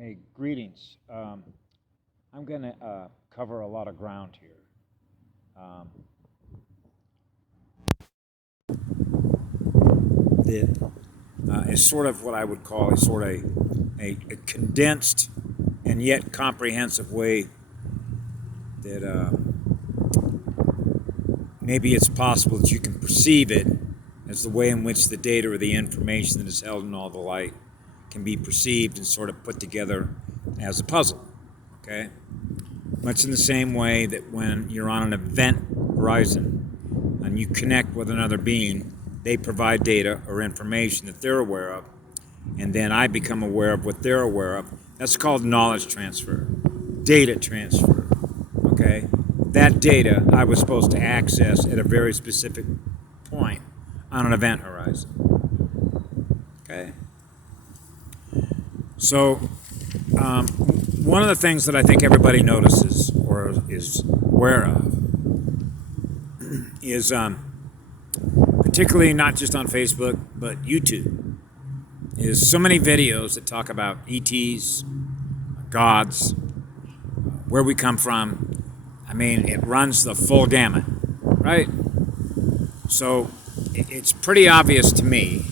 Hey, greetings. I'm going to cover a lot of ground here. Um, it's sort of what I would call a condensed and yet comprehensive way that maybe it's possible that you can perceive it as the way in which the data or the information that is held in all the light can be perceived and sort of put together as a puzzle, okay? Much in the same way that when you're on an event horizon and you connect with another being, they provide data or information that they're aware of, and then I become aware of what they're aware of. That's called knowledge transfer, data transfer, okay? That data I was supposed to access at a very specific point on an event horizon, okay? So, one of the things that I think everybody notices or is aware of is, particularly not just on Facebook, but YouTube, is so many videos that talk about ETs, gods, where we come from. I mean, it runs the full gamut, right? So, it's pretty obvious to me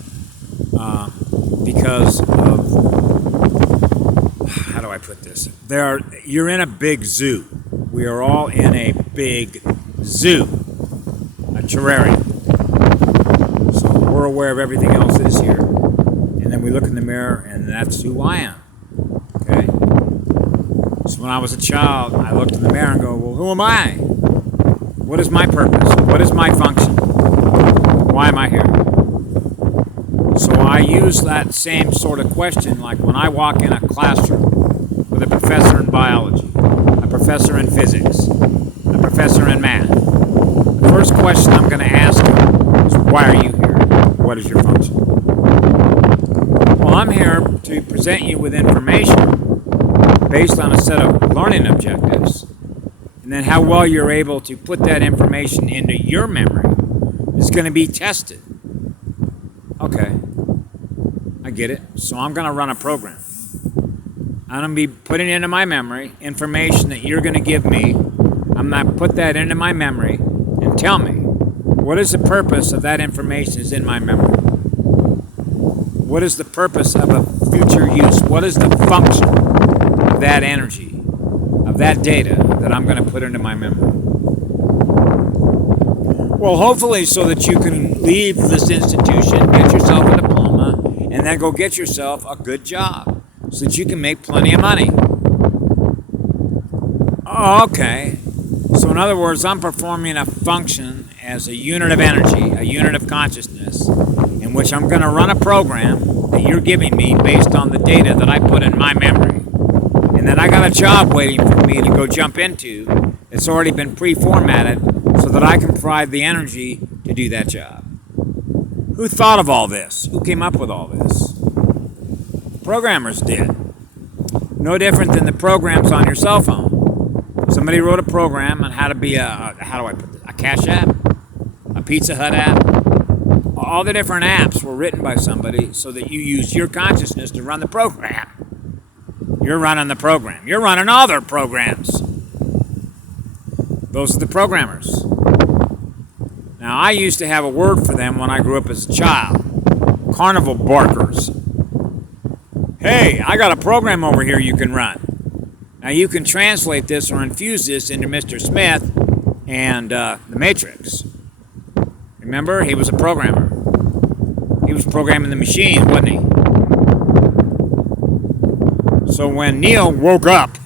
because of, how do I put this? You're in a big zoo. We are all in a big zoo, a terrarium. So we're aware of everything else that is here. And then we look in the mirror, and that's who I am. Okay? So when I was a child, I looked in the mirror and go, well, who am I? What is my purpose? What is my function? Why am I here? So I use that same sort of question like when I walk in a classroom with a professor in biology, a professor in physics, a professor in math. The first question I'm going to ask you is, why are you here? What is your function? Well, I'm here to present you with information based on a set of learning objectives, and then how well you're able to put that information into your memory is going to be tested. Okay, I get it. So I'm going to run a program. I'm going to be putting into my memory information that you're going to give me. I'm going to put that into my memory and tell me, what is the purpose of that information is in my memory? What is the purpose of a future use? What is the function of that energy, of that data that I'm going to put into my memory? Well, hopefully so that you can leave this institution, get yourself a diploma, and then go get yourself a good job so that you can make plenty of money. Oh, okay. So in other words, I'm performing a function as a unit of energy, a unit of consciousness, in which I'm going to run a program that you're giving me based on the data that I put in my memory. And then I got a job waiting for me to go jump into. It's already been pre-formatted so that I can provide the energy to do that job. Who thought of all this? Who came up with all this? Programmers did. No different than the programs on your cell phone. Somebody wrote a program on how to be a Cash App, a Pizza Hut app. All the different apps were written by somebody so that you use your consciousness to run the program. You're running the program. You're running all their programs. Those are the programmers. Now, I used to have a word for them when I grew up as a child. Carnival barkers. Hey, I got a program over here you can run. Now, you can translate this or infuse this into Mr. Smith and the Matrix. Remember, he was a programmer. He was programming the machine, wasn't he? So when Neo woke up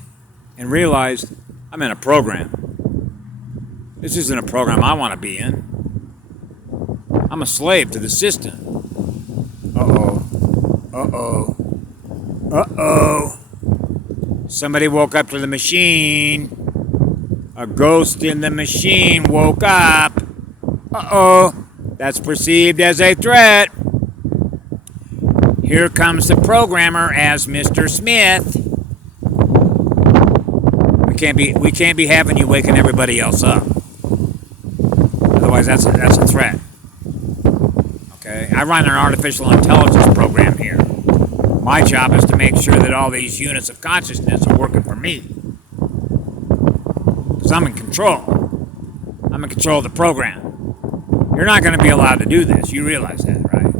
and realized, I'm in a program. This isn't a program I want to be in. I'm a slave to the system. Uh-oh. Uh-oh. Uh-oh. Somebody woke up to the machine. A ghost in the machine woke up. Uh-oh. That's perceived as a threat. Here comes the programmer as Mr. Smith. We can't be having you waking everybody else up. Otherwise, that's a threat. Okay, I run an artificial intelligence program here. My job is to make sure that all these units of consciousness are working for me. Because I'm in control. I'm in control of the program. You're not going to be allowed to do this. You realize that, right?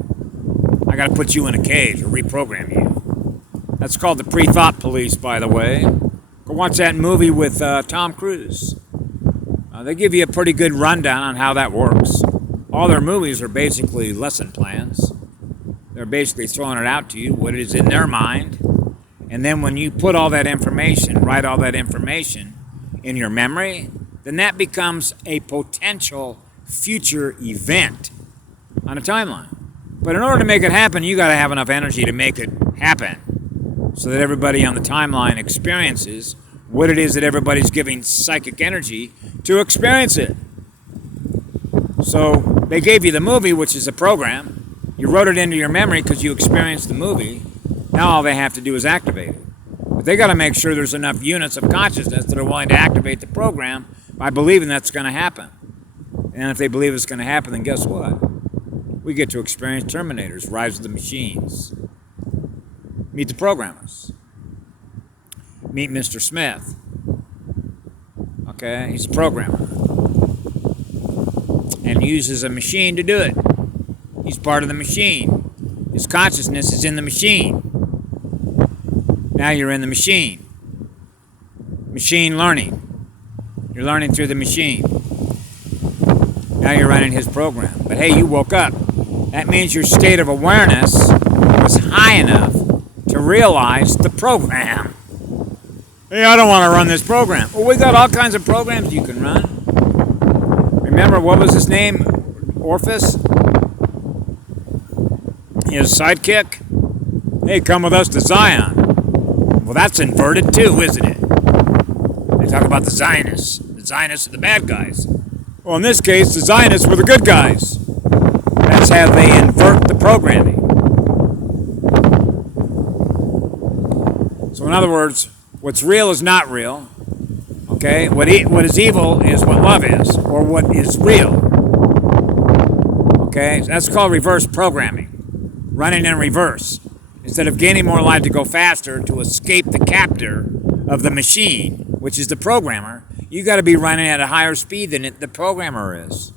I got to put you in a cage or reprogram you. That's called the pre-thought police, by the way. Go watch that movie with Tom Cruise. They give you a pretty good rundown on how that works. All their movies are basically lesson plans. They're basically throwing it out to you, what is in their mind. And then when you put all that information, write all that information in your memory, then that becomes a potential future event on a timeline. But in order to make it happen, you got to have enough energy to make it happen so that everybody on the timeline experiences what it is that everybody's giving psychic energy to experience it. So they gave you the movie, which is a program. You wrote it into your memory because you experienced the movie. Now all they have to do is activate it. But they got to make sure there's enough units of consciousness that are willing to activate the program by believing that's going to happen. And if they believe it's going to happen, then guess what? We get to experience Terminators, Rise of the Machines. Meet the programmers. Meet Mr. Smith. Okay, he's a programmer. And uses a machine to do it. He's part of the machine. His consciousness is in the machine. Now you're in the machine. Machine learning. You're learning through the machine. Now you're running his program. But hey, you woke up. That means your state of awareness was high enough to realize the program. Hey, I don't want to run this program. Well, we got all kinds of programs you can run. Remember, what was his name? Orpheus? His sidekick? Hey, come with us to Zion. Well, that's inverted too, isn't it? They talk about the Zionists. The Zionists are the bad guys. Well, in this case, the Zionists were the good guys. That's how they invert the programming. So in other words, what's real is not real. Okay? What is evil is what love is, or what is real. Okay? That's called reverse programming. Running in reverse. Instead of gaining more life to go faster, to escape the captor of the machine, which is the programmer, you got to be running at a higher speed than the programmer is,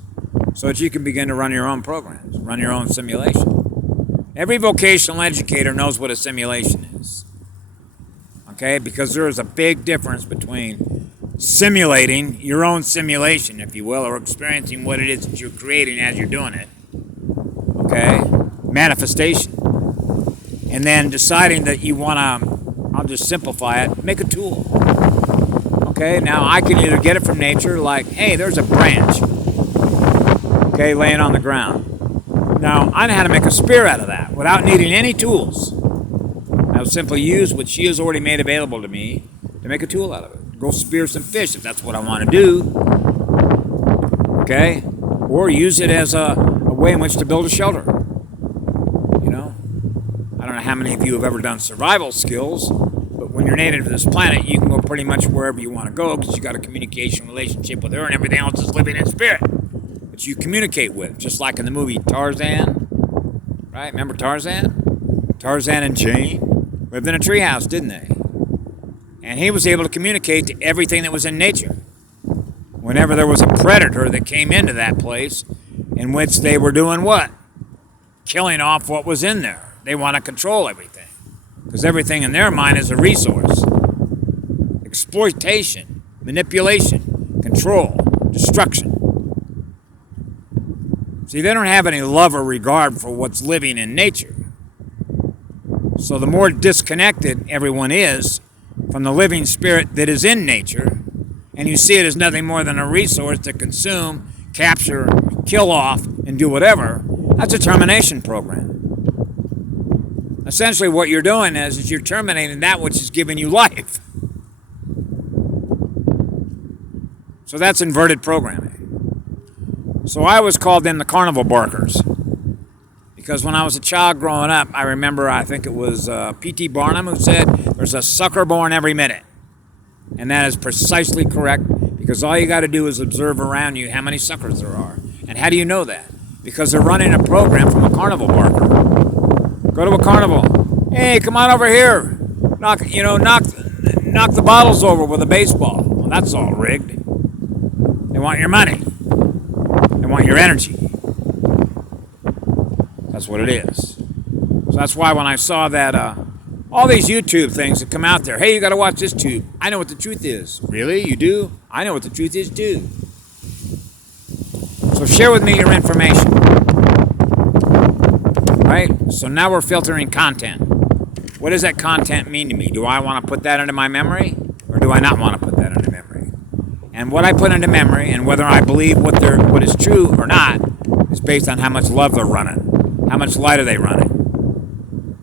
so that you can begin to run your own programs, run your own simulation. Every vocational educator knows what a simulation is. Okay? Because there is a big difference between simulating your own simulation, if you will, or experiencing what it is that you're creating as you're doing it. Okay? Manifestation. And then deciding that you want to, I'll just simplify it, make a tool. Okay, now I can either get it from nature, like, hey, there's a branch, okay, laying on the ground. Now, I know how to make a spear out of that without needing any tools. I'll simply use what she has already made available to me to make a tool out of it. Go spear some fish if that's what I want to do. Okay? Or use it as a way in which to build a shelter. You know? I don't know how many of you have ever done survival skills, but when you're native to this planet, you can go pretty much wherever you want to go because you got a communication relationship with her and everything else is living in spirit. But you communicate with, just like in the movie Tarzan. Right? Remember Tarzan? Tarzan and Jane lived in a treehouse, didn't they? And he was able to communicate to everything that was in nature. Whenever there was a predator that came into that place, in which they were doing what? Killing off what was in there. They want to control everything. Because everything in their mind is a resource. Exploitation, manipulation, control, destruction. See, they don't have any love or regard for what's living in nature. So the more disconnected everyone is from the living spirit that is in nature, and you see it as nothing more than a resource to consume, capture, kill off, and do whatever, that's a termination program. Essentially what you're doing is you're terminating that which is giving you life. So that's inverted programming. So I was called them the carnival barkers. Because when I was a child growing up, I remember, I think it was P.T. Barnum who said, there's a sucker born every minute. And that is precisely correct, because all you got to do is observe around you how many suckers there are. And how do you know that? Because they're running a program from a carnival barker. Go to a carnival Hey, come on over here. Knock the bottles over with a baseball. Well, that's all rigged. They want your money. They want your energy. That's what it is. So that's why when I saw that all these YouTube things that come out there, hey, you got to watch this tube. I know what the truth is. Really? You do? I know what the truth is too. So share with me your information. Right? So now we're filtering content. What does that content mean to me? Do I want to put that into my memory, or do I not want to put that into memory? And what I put into memory, and whether I believe what is true or not, is based on how much love they're running. How much light are they running?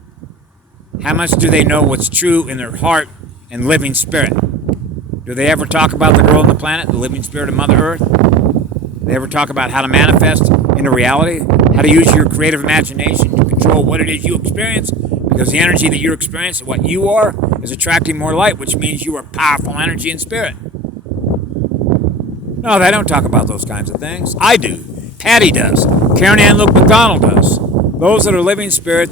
How much do they know what's true in their heart and living spirit? Do they ever talk about the girl on the planet, the living spirit of Mother Earth? Do they ever talk about how to manifest into reality? How to use your creative imagination to control what it is you experience? Because the energy that you're experiencing, what you are, is attracting more light, which means you are powerful energy and spirit. No, they don't talk about those kinds of things. I do. Patty does. Karen Ann Luke McDonald does. Those that are living spirit,